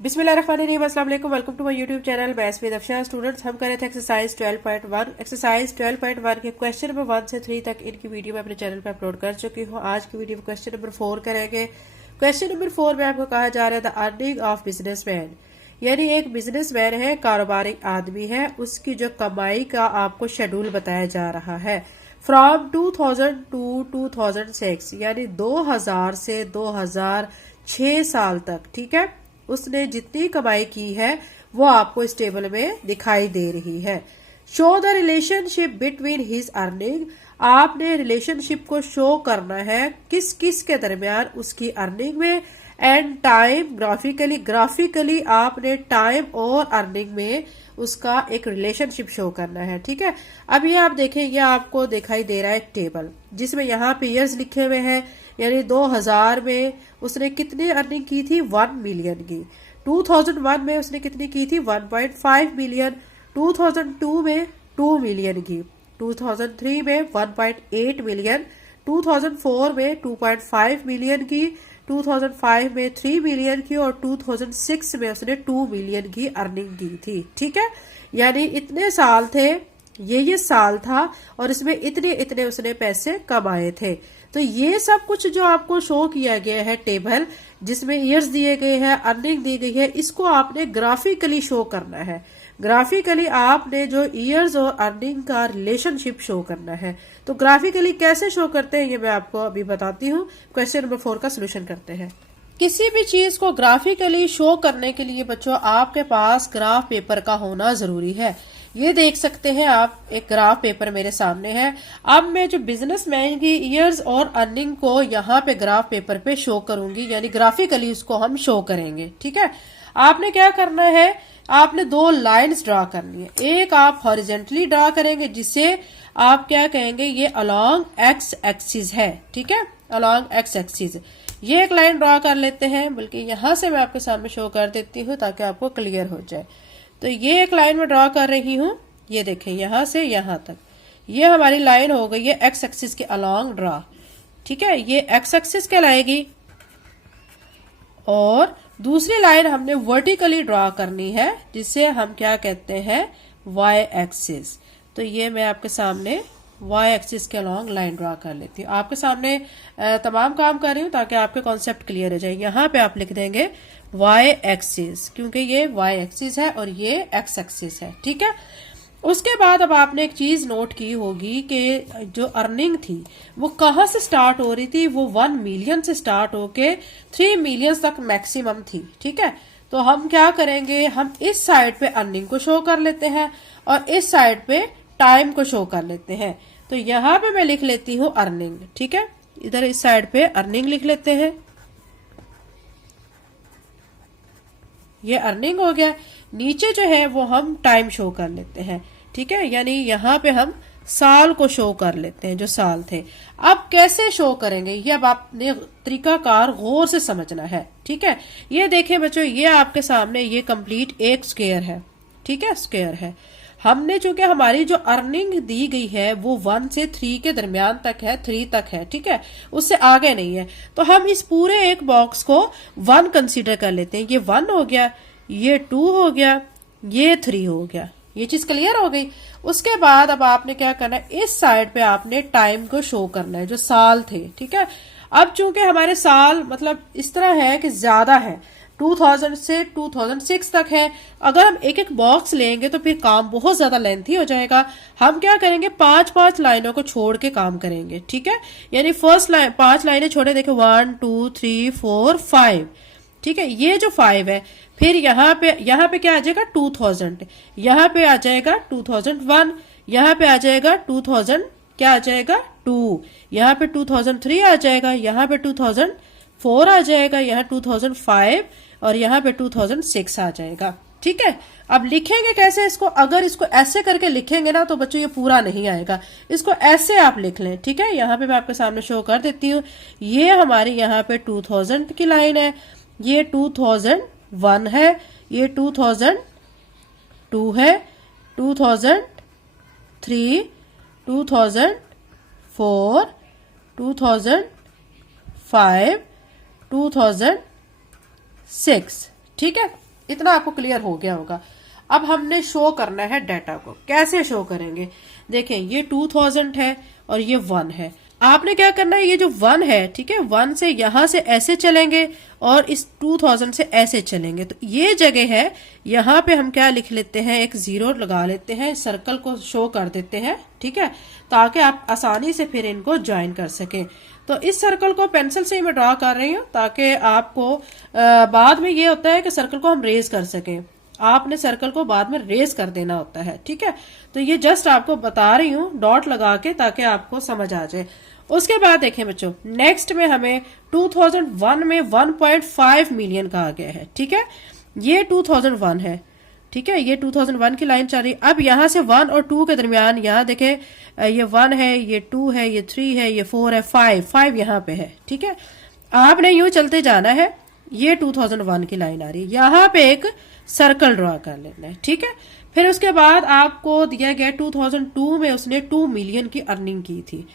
बिस्मिल्लाहिर्रहमानिर्रहीम, अस्सलाम वालेकुम। Welcome to my YouTube channel. मैं एसपी दफ्शा। स्टूडेंट्स, हम कर रहे थे एक्सरसाइज 12.1। एक्सरसाइज 12.1 के क्वेश्चन नंबर 1 से 3 तक इनकी वीडियो मैं अपने चैनल पर अपलोड कर चुकी हूँ। आज की वीडियो में क्वेश्चन नंबर 4 करेंगे। क्वेश्चन नंबर 4 में आपको कहा जा रहा है द अर्निंग ऑफ बिजनेसमैन, यानी एक बिजनेसमैन है, कारोबारी आदमी है, उसकी जो कमाई का आपको शेड्यूल बताया जा रहा है फ्रॉम 2000 टू 2006, यानी 2000 से 2006 साल तक। ठीक है, उसने जितनी कमाई की है वो आपको इस टेबल में दिखाई दे रही है। Show the relationship between his earning, आपने रिलेशनशिप को शो करना है किस किस के दरमियान उसकी अर्निंग में, एंड टाइम ग्राफिकली आपने टाइम और अर्निंग में उसका एक रिलेशनशिप शो करना है। ठीक है, अब ये आप देखें, ये आपको दिखाई दे रहा है एक टेबल जिसमें यहाँ पे ईयर्स लिखे हुए हैं, यानी 2000 में उसने कितनी अर्निंग की थी, 1 मिलियन की। 2001 में उसने कितनी की थी, 1.5 मिलियन। 2002 में 2 मिलियन की। 2003 में 1.8 मिलियन। 2004 में 2.5 मिलियन की। 2005 में 3 मिलियन की और 2006 में उसने 2 मिलियन की अर्निंग की थी। ठीक है, यानी इतने साल थे, ये साल था और इसमें इतने इतने उसने पैसे कमाए थे। तो ये सब कुछ जो आपको शो किया गया है टेबल, जिसमें ईयर्स दिए गए हैं, अर्निंग दी गई है, इसको आपने ग्राफिकली शो करना है। ग्राफिकली आपने जो ईयर्स और अर्निंग का रिलेशनशिप शो करना है। तो ग्राफिकली कैसे शो करते हैं ये मैं आपको अभी बताती हूँ। क्वेश्चन नंबर 4 का सोल्यूशन करते हैं। किसी भी चीज को ग्राफिकली शो करने के लिए बच्चों आपके पास ग्राफ पेपर का होना जरूरी है। ये देख सकते हैं आप, एक ग्राफ पेपर मेरे सामने है। अब मैं जो बिजनेसमैन की ईयर्स और अर्निंग को यहाँ पे ग्राफ पेपर पे शो करूंगी, यानी ग्राफिकली उसको हम शो करेंगे। ठीक है, आपने क्या करना है, आपने 2 लाइंस ड्रा करनी है। एक आप हॉरिजेंटली ड्रा करेंगे जिसे आप क्या कहेंगे, ये अलोंग एक्स एक्सिस है। ठीक है, अलोंग एक्स एक्सिस ये एक लाइन ड्रा कर लेते हैं, बल्कि यहां से मैं आपके सामने शो कर देती हूँ ताकि आपको क्लियर हो जाए। तो ये एक लाइन में ड्रा कर रही हूँ, ये देखें यहां से यहां तक ये हमारी लाइन हो गई है एक्स एक्सिस के अलोंग ड्रा। ठीक है, ये एक्स एक्सिस कहलाएगी और दूसरी लाइन हमने वर्टिकली ड्रा करनी है जिसे हम क्या कहते हैं, वाई एक्सिस। तो ये मैं आपके सामने वाई एक्सिस के अलोंग लाइन ड्रा कर लेती हूँ। आपके सामने तमाम काम कर रही हूँ ताकि आपके कॉन्सेप्ट क्लियर हो जाए। यहाँ पे आप लिख देंगे वाई एक्सिस, क्योंकि ये वाई एक्सिस है और ये एक्स एक्सिस है। ठीक है, उसके बाद अब आपने एक चीज नोट की होगी कि जो अर्निंग थी वो कहाँ से स्टार्ट हो रही थी, वो 1 मिलियन से स्टार्ट होके 3 मिलियन तक मैक्सिमम थी। ठीक है, तो हम क्या करेंगे, हम इस साइड पे अर्निंग को शो कर लेते हैं और इस साइड पे टाइम को शो कर लेते हैं। तो यहाँ पे मैं लिख लेती हूँ अर्निंग। ठीक है, इधर इस साइड पे अर्निंग लिख लेते हैं, ये अर्निंग हो गया। नीचे जो है वो हम टाइम शो कर लेते हैं। ठीक है, यानी यहाँ पे हम साल को शो कर लेते हैं, जो साल थे। अब कैसे शो करेंगे ये अब आपने तरीकाकार गौर से समझना है। ठीक है, ये देखें बच्चों, ये आपके सामने ये कंप्लीट एक स्क्वायर है। ठीक है, स्क्वायर है। हमने चूंकि हमारी जो अर्निंग दी गई है वो 1 से 3 के दरमियान तक है, 3 तक है। ठीक है, उससे आगे नहीं है। तो हम इस पूरे एक बॉक्स को 1 कंसीडर कर लेते हैं। ये 1 हो गया, ये 2 हो गया, ये 3 हो गया। ये चीज क्लियर हो गई। उसके बाद अब आपने क्या करना है, इस साइड पे आपने टाइम को शो करना है, जो साल थे। ठीक है, अब चूंकि हमारे साल मतलब इस तरह है कि ज्यादा है, 2000 से 2006 तक है। अगर हम एक एक बॉक्स लेंगे तो फिर काम बहुत ज्यादा लेंथी हो जाएगा। हम क्या करेंगे, 5-5 लाइनों को छोड़ के काम करेंगे। ठीक है, यानी फर्स्ट लाइन 5 लाइनें छोड़े, देखो 1 2 3 4 5। ठीक है, ये जो 5 है, फिर यहाँ पे क्या आ जाएगा, 2000। यहाँ पे आ जाएगा 2001। यहाँ पे आ जाएगा 2000, क्या आ जाएगा 2। यहाँ पे 2003 आ जाएगा। यहाँ पे 2004 आ जाएगा। यहाँ 2005 और यहाँ पे 2006 आ जाएगा। ठीक है, अब लिखेंगे कैसे इसको, अगर इसको ऐसे करके लिखेंगे ना तो बच्चों ये पूरा नहीं आएगा। इसको ऐसे आप लिख लें। ठीक है, यहाँ पे मैं आपके सामने शो कर देती हूँ। ये हमारी यहाँ पे 2000 की लाइन है, ये 2001 है, ये 2002 है, 2003, 2004, 2005, 2006। ठीक है, इतना आपको क्लियर हो गया होगा। अब हमने शो करना है डाटा को। कैसे शो करेंगे? देखें, ये 2000 है और ये 1 है। आपने क्या करना है, ये जो 1 है, ठीक है, 1 से यहां से ऐसे चलेंगे और इस 2000 से ऐसे चलेंगे। तो ये जगह है, यहां पे हम क्या लिख लेते हैं, एक 0 लगा लेते हैं, सर्कल को शो कर देते हैं, ठीक है, ताकि आप आसानी से फिर इनको ज्वाइन कर सकें। तो इस सर्कल को पेंसिल से ही मैं ड्रा कर रही हूँ ताकि आपको बाद में ये होता है कि सर्कल को हम रेज कर सकें। आपने सर्कल को बाद में रेज कर देना होता है, ठीक है। तो ये जस्ट आपको बता रही हूँ डॉट लगा के, ताकि आपको समझ आ जाए। उसके बाद देखें बच्चों, नेक्स्ट में हमें 2001 में 1.5 मिलियन कहा गया है, ठीक है। ये 2001 है, ठीक है, ये 2001 की लाइन चल रही। अब यहां से 1 और 2 के दरमियान यहाँ देखें, ये 1 है, ये 2 है, ये 3 है, ये 4 है, 5 यहाँ पे है, ठीक है। आपने यूं चलते जाना है, ये 2001 की लाइन आ रही है, यहाँ पे एक सर्कल ड्रॉ कर लेना है, ठीक है। फिर उसके बाद आपको दिया गया 2002 में उसने 2 मिलियन की अर्निंग की थी।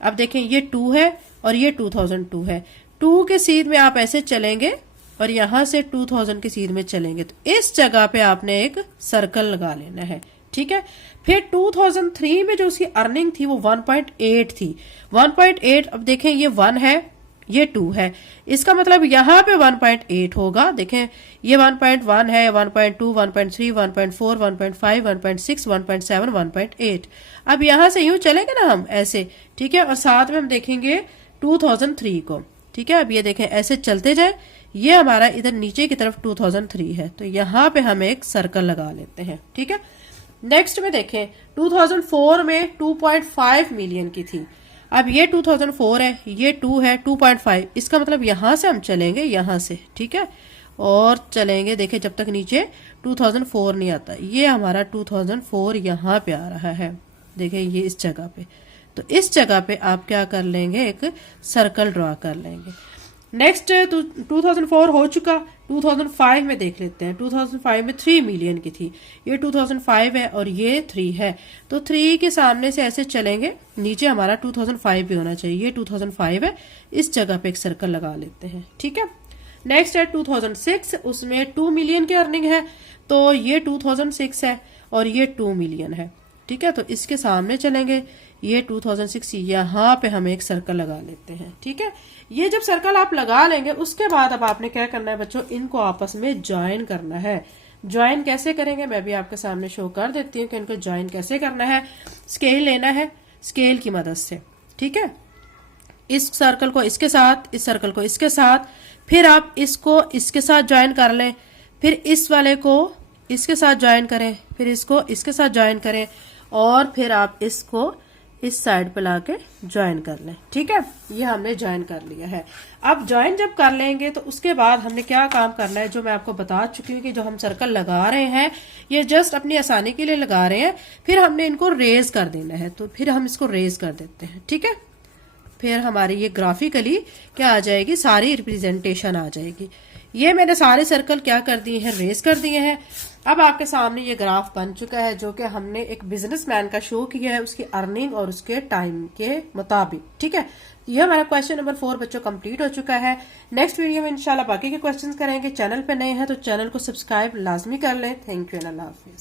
अब देखें, ये 2 है और ये 2002 है। 2 के सीध में आप ऐसे चलेंगे और यहां से 2000 के सीध में चलेंगे, तो इस जगह पे आपने एक सर्कल लगा लेना है, ठीक है। फिर 2003 में जो उसकी अर्निंग थी वो 1.8 थी। 1.8, अब देखें, ये 1 है, ये 2 है, इसका मतलब यहाँ पे 1.8 होगा। देखें, ये 1.1 है, 1.2, 1.3, 1.4, 1.5, 1.6, 1.7, 1.8। अब यहां से यूं चलेंगे ना हम ऐसे, ठीक है, और साथ में हम देखेंगे 2003 को, ठीक है। अब ये देखें, ऐसे चलते जाए, ये हमारा इधर नीचे की तरफ 2003 है, तो यहाँ पे हम एक सर्कल लगा लेते हैं, ठीक है। नेक्स्ट में देखें, 2004 में 2.5 मिलियन की थी। अब ये 2004 है, ये 2 है, 2.5, इसका मतलब यहां से हम चलेंगे, यहां से, ठीक है, और चलेंगे, देखें, जब तक नीचे 2004 नहीं आता। ये हमारा 2004 यहाँ पे आ रहा है, देखें, ये इस जगह पे। तो इस जगह पे आप क्या कर लेंगे, एक सर्कल ड्रॉ कर लेंगे। नेक्स्ट 2004 हो चुका। 2005 में देख लेते हैं। 2005 में 3 मिलियन की थी, ये 2005 है और ये 3 है। तो 3 के सामने से ऐसे चलेंगे, नीचे हमारा 2005 भी होना चाहिए, ये 2005 है, इस जगह पे एक सर्कल लगा लेते हैं, ठीक है। नेक्स्ट है 2006, उसमें 2 मिलियन की अर्निंग है, तो ये 2006 है और ये 2 मिलियन है, ठीक है। तो इसके सामने चलेंगे, ये 2006, यहाँ पे हम एक सर्कल लगा लेते हैं, ठीक है। ये जब सर्कल आप लगा लेंगे, उसके बाद अब आपने क्या करना है बच्चों, इनको आपस में ज्वाइन करना है। ज्वाइन कैसे करेंगे मैं भी आपके सामने शो कर देती हूँ कि इनको ज्वाइन कैसे करना है। स्केल लेना है, स्केल की मदद से, ठीक है। इस सर्कल को इसके साथ, इस सर्कल को इसके साथ, फिर आप इसको इसके साथ ज्वाइन कर लें, फिर इस वाले को इसके साथ ज्वाइन करें, फिर इसको इसके साथ ज्वाइन करें, और फिर आप इसको इस साइड पे लाके ज्वाइन कर लें, ठीक है। ये हमने ज्वाइन कर लिया है। अब ज्वाइन जब कर लेंगे तो उसके बाद हमने क्या काम करना है, जो मैं आपको बता चुकी हूँ कि जो हम सर्कल लगा रहे हैं ये जस्ट अपनी आसानी के लिए लगा रहे हैं, फिर हमने इनको रेज कर देना है। तो फिर हम इसको रेज कर देते हैं, ठीक है। फिर हमारी ये ग्राफिकली क्या आ जाएगी, सारी रिप्रेजेंटेशन आ जाएगी। ये मैंने सारे सर्कल क्या कर दिए हैं, रेस कर दिए हैं। अब आपके सामने ये ग्राफ बन चुका है, जो कि हमने एक बिजनेसमैन का शो किया है, उसकी अर्निंग और उसके टाइम के मुताबिक, ठीक है। ये हमारा क्वेश्चन नंबर 4 बच्चों कंप्लीट हो चुका है। नेक्स्ट वीडियो में इंशाल्लाह बाकी के क्वेश्चंस करेंगे। चैनल पे नए हैं तो चैनल को सब्सक्राइब लाजमी कर लें। Thank you and Allah Hafiz.